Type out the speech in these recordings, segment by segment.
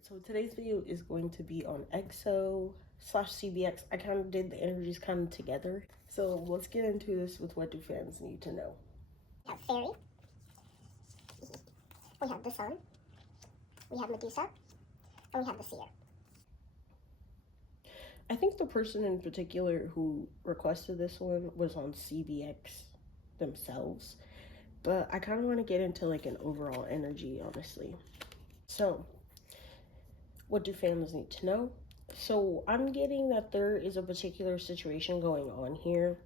So today's video is going to be on EXO/CBX. I kind of did the energies kind of together. So let's get into this with what do fans need to know. We have Fairy, we have the Sun, we have Medusa, and we have the Seer. I think the person in particular who requested this one was on CBX themselves, but I kind of want to get into like an overall energy, honestly. So what do fans need to know? So I'm getting that there is a particular situation going on here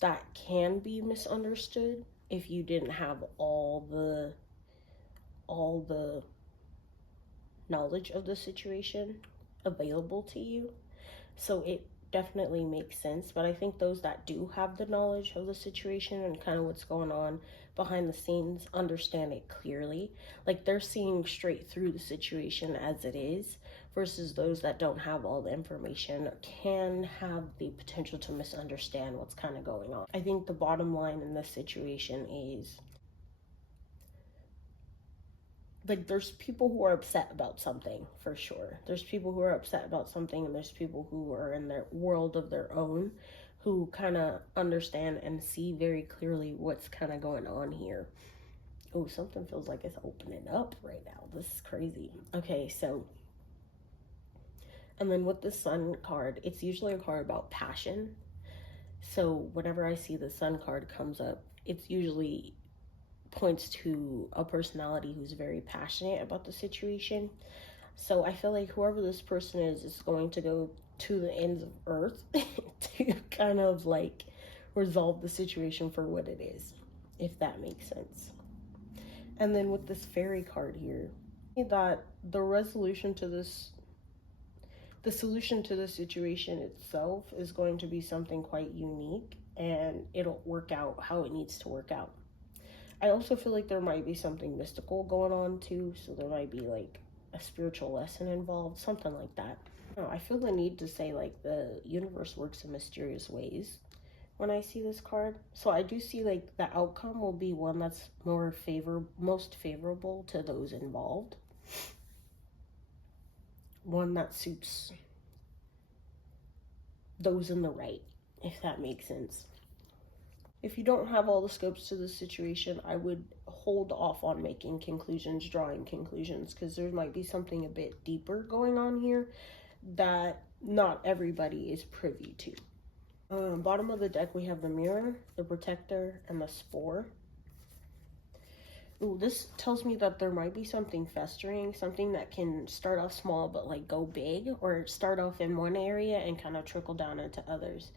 that can be misunderstood if you didn't have all the knowledge of the situation available to you. So it definitely makes sense, but I think those that do have the knowledge of the situation and kind of what's going on behind the scenes understand it clearly. Like they're seeing straight through the situation as it is, versus those that don't have all the information can have the potential to misunderstand what's kind of going on. I think the bottom line in this situation is like there's people who are upset about something, for sure. There's people who are upset about something, and there's people who are in their world of their own who kind of understand and see very clearly what's kind of going on here. Oh, something feels like it's opening up right now. This is crazy. Okay, so and then with the Sun card, it's usually a card about passion. So whenever I see the Sun card comes up, it's usually points to a personality who's very passionate about the situation. So I feel like whoever this person is going to go to the ends of earth to kind of like resolve the situation for what it is, if that makes sense. And then with this fairy card here, that the resolution to this, the solution to the situation itself is going to be something quite unique, and it'll work out how it needs to work out. I also feel like there might be something mystical going on too, so there might be like a spiritual lesson involved, something like that. I feel the need to say like the universe works in mysterious ways when I see this card. So I do see like the outcome will be one that's most favorable to those involved. One that suits those in the right, if that makes sense. If you don't have all the scopes to the situation, I would hold off on making conclusions, drawing conclusions, because there might be something a bit deeper going on here that not everybody is privy to. Bottom of the deck, we have the Mirror, the Protector, and the Spore. Ooh, this tells me that there might be something festering, something that can start off small but like go big, or start off in one area and kind of trickle down into others,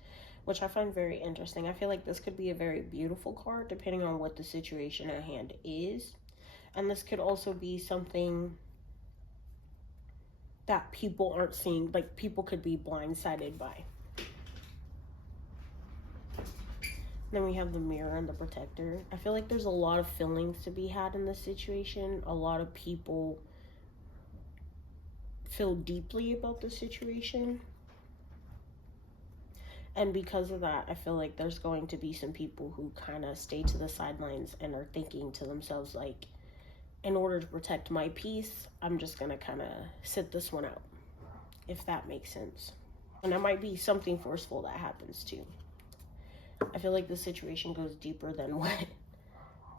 which I find very interesting. I feel like this could be a very beautiful card depending on what the situation at hand is. And this could also be something that people aren't seeing, like people could be blindsided by. Then we have the Mirror and the Protector. I feel like there's a lot of feelings to be had in this situation. A lot of people feel deeply about the situation. And because of that, I feel like there's going to be some people who kind of stay to the sidelines and are thinking to themselves, like, in order to protect my peace, I'm just going to kind of sit this one out, if that makes sense. And it might be something forceful that happens too. I feel like the situation goes deeper than what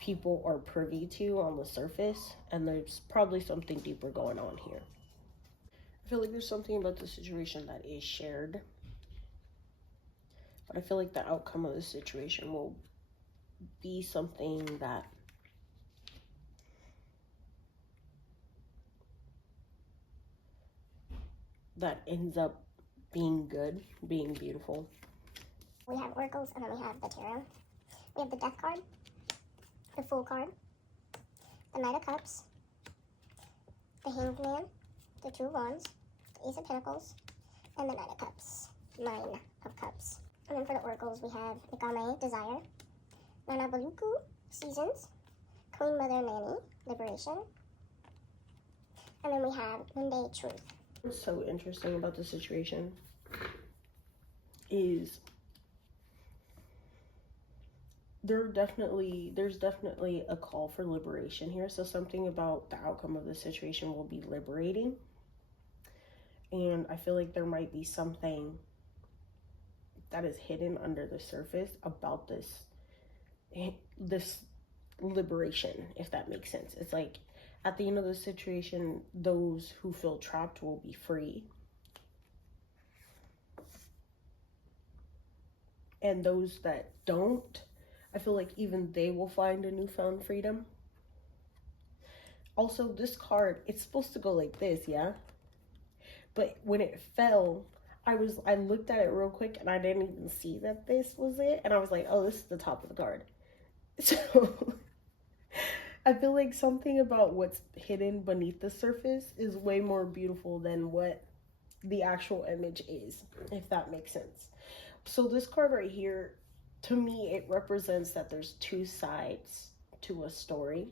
people are privy to on the surface, and there's probably something deeper going on here. I feel like there's something about the situation that is shared, but I feel like the outcome of the situation will be something that ends up being good, being beautiful. We have Oracles, and then we have the Tarot. We have the Death card, the Fool card, the Knight of Cups, the Hanged Man, the Two of Wands, the Ace of Pentacles, and the Knight of Cups, Nine of Cups. And then for the Oracles, we have Ikame, Desire, Nana Baluku, Seasons, Queen Mother Nanny, Liberation, and then we have Monday, Truth. What's so interesting about the situation is there's definitely a call for liberation here. So something about the outcome of the situation will be liberating. And I feel like there might be something that is hidden under the surface about this liberation, if that makes sense. It's like at the end of the situation, those who feel trapped will be free. And those that don't, I feel like even they will find a newfound freedom. Also, this card, it's supposed to go like this, yeah? But when it fell, I looked at it real quick and I didn't even see that this was it. And I was like, oh, this is the top of the card. So I feel like something about what's hidden beneath the surface is way more beautiful than what the actual image is, if that makes sense. So this card right here, to me, it represents that there's two sides to a story.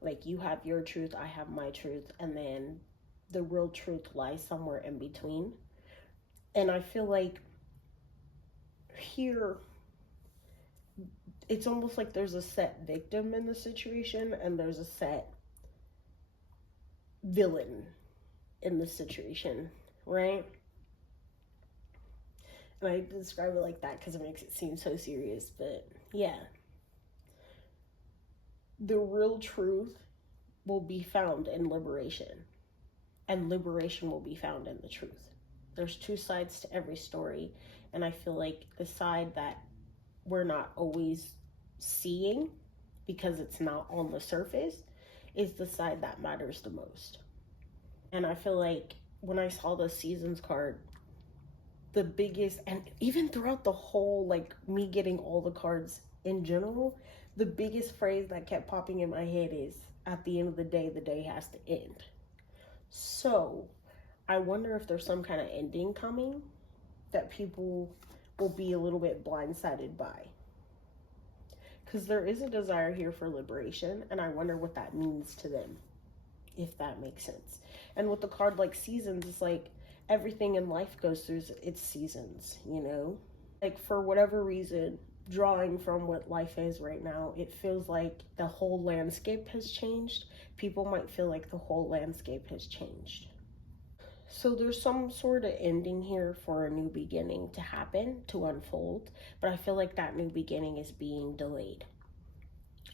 Like you have your truth, I have my truth, and then the real truth lies somewhere in between. And I feel like here, it's almost like there's a set victim in the situation and there's a set villain in the situation, right? And I describe it like that because it makes it seem so serious, but yeah. The real truth will be found in liberation, and liberation will be found in the truth. There's two sides to every story, and I feel like the side that we're not always seeing because it's not on the surface is the side that matters the most. And I feel like when I saw the seasons card, the biggest, and even throughout the whole, like me getting all the cards in general, the biggest phrase that kept popping in my head is, at the end of the day has to end. So I wonder if there's some kind of ending coming that people will be a little bit blindsided by. Because there is a desire here for liberation, and I wonder what that means to them, if that makes sense. And with the card like seasons, it's like everything in life goes through its seasons, you know? Like for whatever reason, drawing from what life is right now, it feels like the whole landscape has changed. People might feel like the whole landscape has changed. So there's some sort of ending here for a new beginning to happen, to unfold, but I feel like that new beginning is being delayed.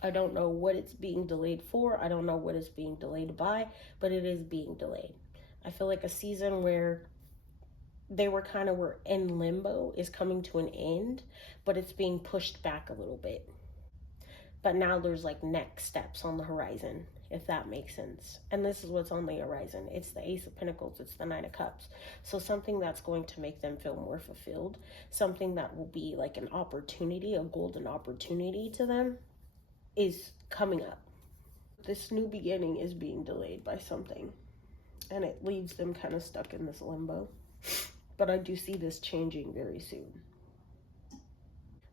I don't know what it's being delayed for. I don't know what it's being delayed by, but it is being delayed. I feel like a season where they were in limbo is coming to an end, but it's being pushed back a little bit. But now there's like next steps on the horizon, if that makes sense. And this is what's on the horizon. It's the Ace of Pentacles, it's the Knight of Cups. So something that's going to make them feel more fulfilled, something that will be like an opportunity, a golden opportunity to them, is coming up. This new beginning is being delayed by something, and it leaves them kind of stuck in this limbo. But I do see this changing very soon.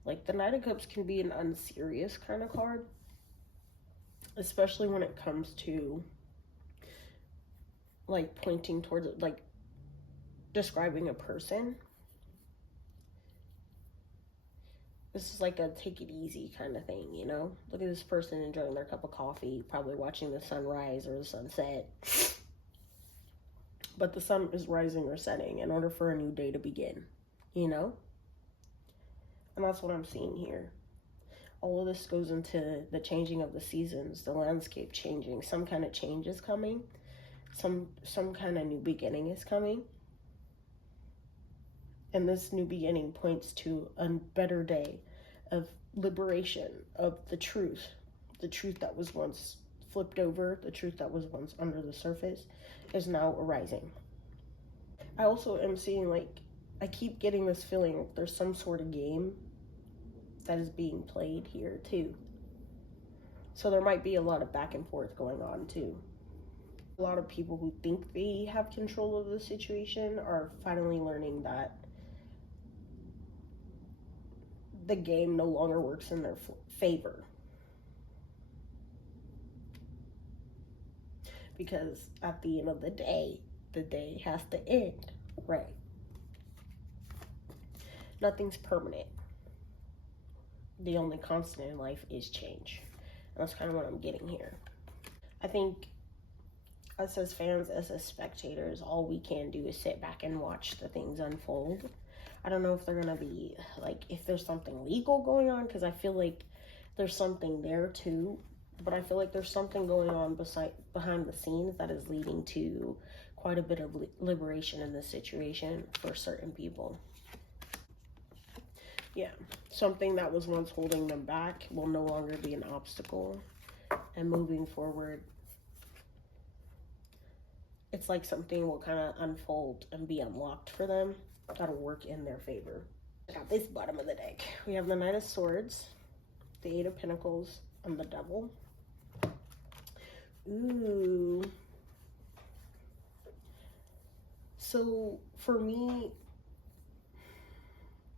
Like the Knight of Cups can be an unserious kind of card, especially when it comes to like pointing towards it, like describing a person. This is like a take it easy kind of thing, you know? Look at this person enjoying their cup of coffee, probably watching the sunrise or the sunset. But the sun is rising or setting in order for a new day to begin, you know? And that's what I'm seeing here. All of this goes into the changing of the seasons, the landscape changing. Some kind of change is coming. Some kind of new beginning is coming. And this new beginning points to a better day of liberation, of the truth that was once flipped over, the truth that was once under the surface is now arising. I also am seeing, like, I keep getting this feeling there's some sort of game that is being played here too. So there might be a lot of back and forth going on too. A lot of people who think they have control of the situation are finally learning that the game no longer works in their favor. Because at the end of the day has to end, right? Nothing's permanent. the only constant in life is change. And that's kind of what I'm getting here. I think us as fans, us as spectators, all we can do is sit back and watch the things unfold. I don't know if they're gonna be like, if there's something legal going on, because I feel like there's something there too, but I feel like there's something going on behind the scenes that is leading to quite a bit of liberation in this situation for certain people. Yeah, something that was once holding them back will no longer be an obstacle, and moving forward, it's like something will kind of unfold and be unlocked for them that'll work in their favor. Check out this bottom of the deck. We have the Knight of Swords, the Eight of Pentacles, and the Devil. Ooh. So for me,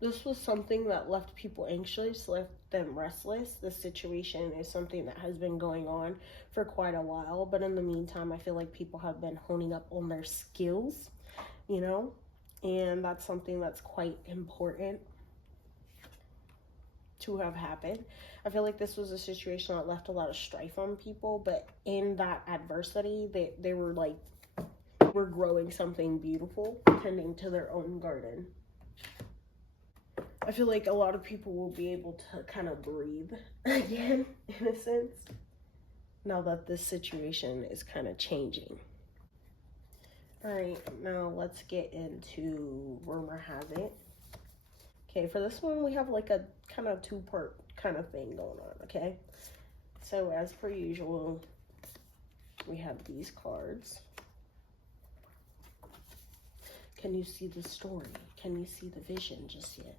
this was something that left people anxious, left them restless. This situation is something that has been going on for quite a while, but in the meantime, I feel like people have been honing up on their skills, you know, and that's something that's quite important to have happened. I feel like this was a situation that left a lot of strife on people, but in that adversity, they were like, we're growing something beautiful, tending to their own garden. I feel like a lot of people will be able to kind of breathe again, in a sense, now that this situation is kind of changing. All right, now let's get into rumor has it. Okay, for this one, we have like a kind of two-part kind of thing going on, okay? So as per usual, we have these cards. Can you see the story? Can you see the vision just yet?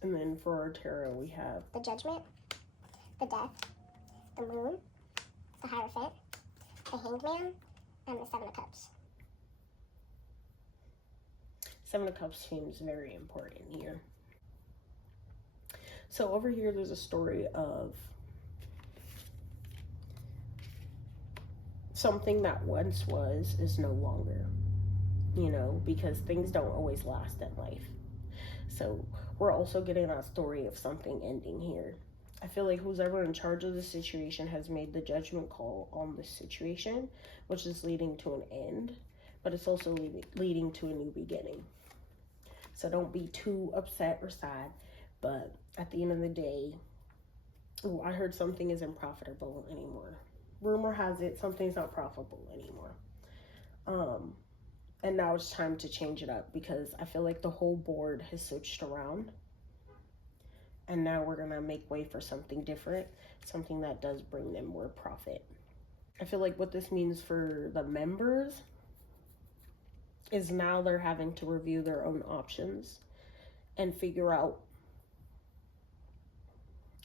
And then for our tarot, we have the Judgment, the Death, the Moon, the Hierophant, the Hanged Man, and the Seven of Cups. Seven of Cups seems very important here. So over here, there's a story of something that once was is no longer, you know, because things don't always last in life. So we're also getting that story of something ending here. I feel like who's ever in charge of the situation has made the judgment call on this situation, which is leading to an end, but it's also leading to a new beginning. So don't be too upset or sad, but at the end of the day, ooh, I heard something isn't profitable anymore. Rumor has it something's not profitable anymore. And now it's time to change it up because I feel like the whole board has switched around. And now we're going to make way for something different, something that does bring them more profit. I feel like what this means for the members is now they're having to review their own options and figure out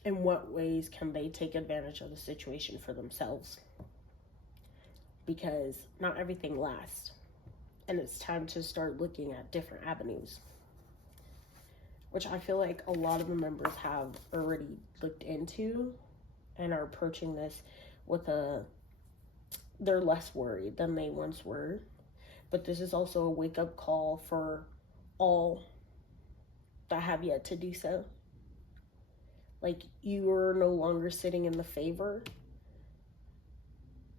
in what ways can they take advantage of the situation for themselves. Because not everything lasts. And it's time to start looking at different avenues, which I feel like a lot of the members have already looked into and are approaching this with they're less worried than they once were. But this is also a wake-up call for all that have yet to do so. Like, you're no longer sitting in the favor.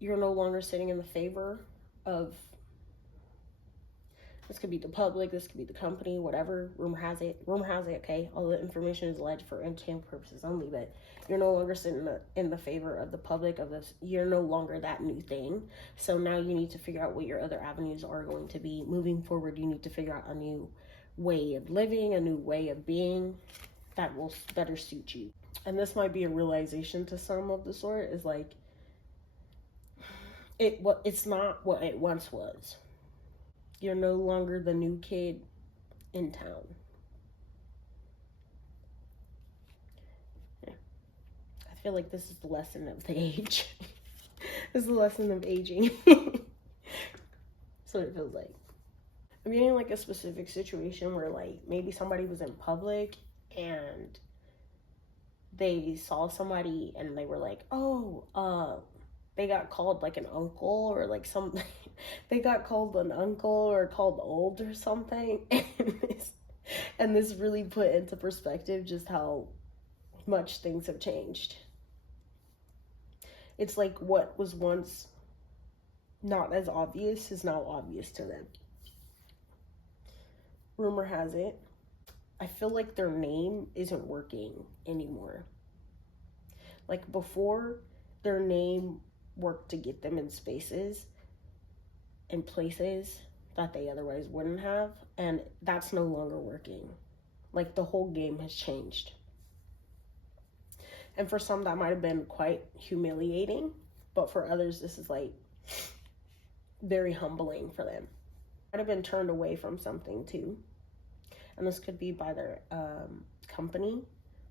You're no longer sitting in the favor of, this could be the public, this could be the company, whatever. Rumor has it, okay? All the information is alleged for entertainment purposes only, but you're no longer sitting in the favor of the public, of this. You're no longer that new thing. So now you need to figure out what your other avenues are going to be. Moving forward, you need to figure out a new way of living, a new way of being that will better suit you. And this might be a realization to some of the sort, is like, it's not what it once was. You're no longer the new kid in town. Yeah. I feel like this is the lesson of the age. This is the lesson of aging. So it feels like. I'm getting like a specific situation where like maybe somebody was in public and they saw somebody and they were like, oh, they got called like an uncle or like some, they got called an uncle or called old or something. And this really put into perspective just how much things have changed. It's like what was once not as obvious is now obvious to them. Rumor has it, I feel like their name isn't working anymore. Like before, their name worked to get them in spaces and places that they otherwise wouldn't have, and that's no longer working. Like the whole game has changed. And for some, that might have been quite humiliating, but for others, this is like very humbling for them. Might have been turned away from something too, and this could be by their company,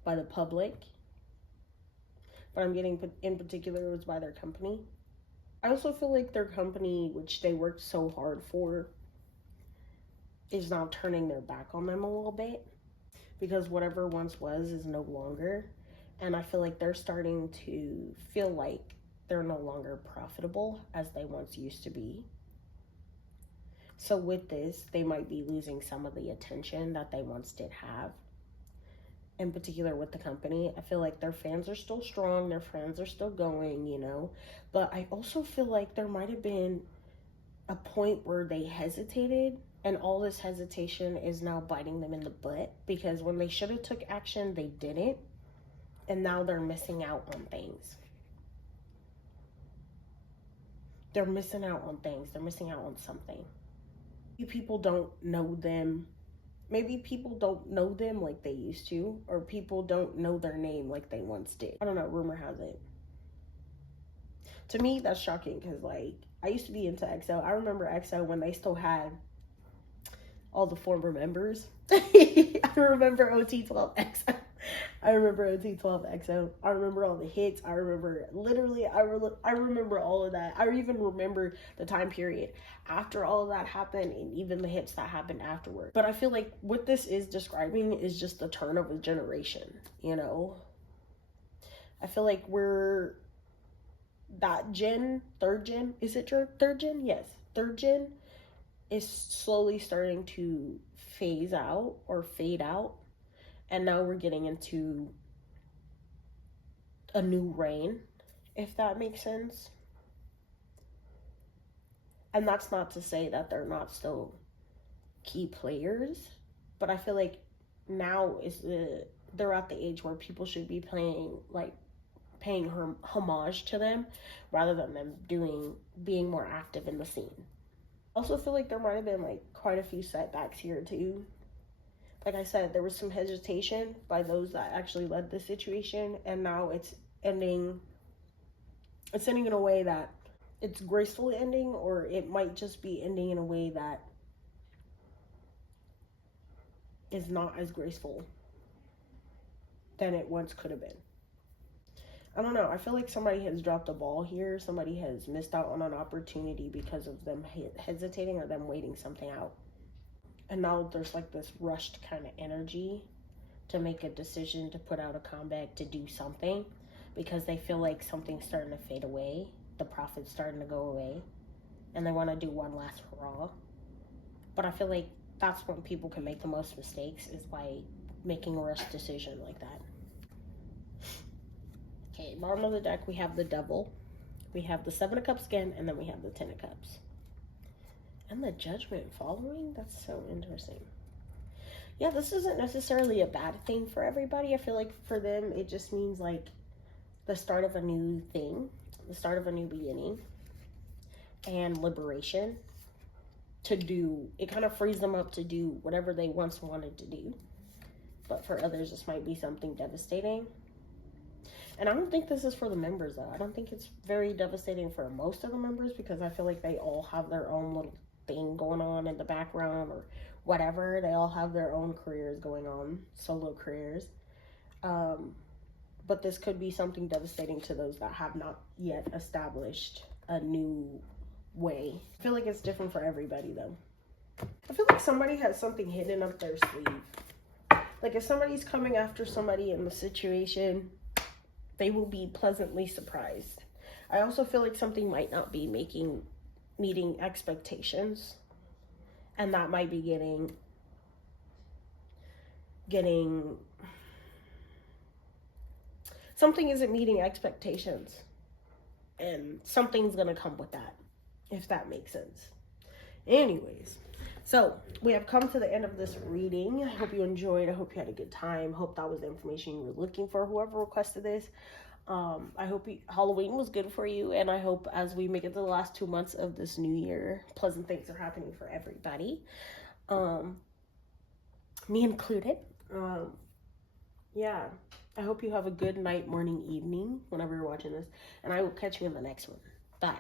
by the public, but I'm getting in particular it was by their company. I also feel like their company, which they worked so hard for, is now turning their back on them a little bit, because whatever once was is no longer. And I feel like they're starting to feel like they're no longer profitable as they once used to be. So with this, they might be losing some of the attention that they once did have. In particular with the company, I feel like their fans are still strong, their fans are still going, you know. But I also feel like there might have been a point where they hesitated, and all this hesitation is now biting them in the butt, because when they should have took action, they didn't. And now they're missing out on things. They're missing out on things. They're missing out on something. People don't know them. Maybe people don't know them like they used to, or people don't know their name like they once did. I don't know, rumor has it. To me, that's shocking, because like I used to be into EXO. I remember EXO when they still had all the former members. I remember OT12EXO. I remember OT12EXO. I remember all the hits. I remember literally, I remember all of that. I even remember the time period after all of that happened, and even the hits that happened afterward. But I feel like what this is describing is just the turn of a generation, you know? I feel like we're that gen, third gen, is it your third gen? Yes, third gen is slowly starting to phase out or fade out. And now we're getting into a new reign, if that makes sense. And that's not to say that they're not still key players, but I feel like now they're at the age where people should be paying homage to them rather than them being more active in the scene. I also feel like there might have been like quite a few setbacks here too. Like I said, there was some hesitation by those that actually led the situation, and now it's ending in a way that it's gracefully ending, or it might just be ending in a way that is not as graceful than it once could have been. I don't know. I feel like somebody has dropped a ball here. Somebody has missed out on an opportunity because of them hesitating or them waiting something out. And now there's like this rushed kind of energy to make a decision, to put out a comeback, to do something, because they feel like something's starting to fade away. The profit's starting to go away, and they want to do one last hurrah. But I feel like that's when people can make the most mistakes, is by making a rushed decision like that. Okay, bottom of the deck, we have the Devil. We have the Seven of Cups again, and then we have the Ten of Cups. And the Judgment following? That's so interesting. Yeah, this isn't necessarily a bad thing for everybody. I feel like for them, it just means like the start of a new thing, the start of a new beginning, and liberation to do. It kind of frees them up to do whatever they once wanted to do. But for others, this might be something devastating. And I don't think this is for the members, though. I don't think it's very devastating for most of the members, because I feel like they all have their own little thing going on in the background or whatever. They all have their own careers going on, solo careers. But this could be something devastating to those that have not yet established a new way. I feel like it's different for everybody, though. I feel like somebody has something hidden up their sleeve. Like if somebody's coming after somebody in the situation, they will be pleasantly surprised. I also feel like something might not be meeting expectations, and that might be getting something isn't meeting expectations, and something's gonna come with that, if that makes sense. Anyways, so we have come to the end of this reading. I hope you enjoyed. I hope you had a good time. Hope that was the information you were looking for, whoever requested this. I hope Halloween was good for you, and I hope as we make it to the last 2 months of this new year, pleasant things are happening for everybody, me included. Yeah, I hope you have a good night, morning, evening, whenever you're watching this, and I will catch you in the next one. Bye.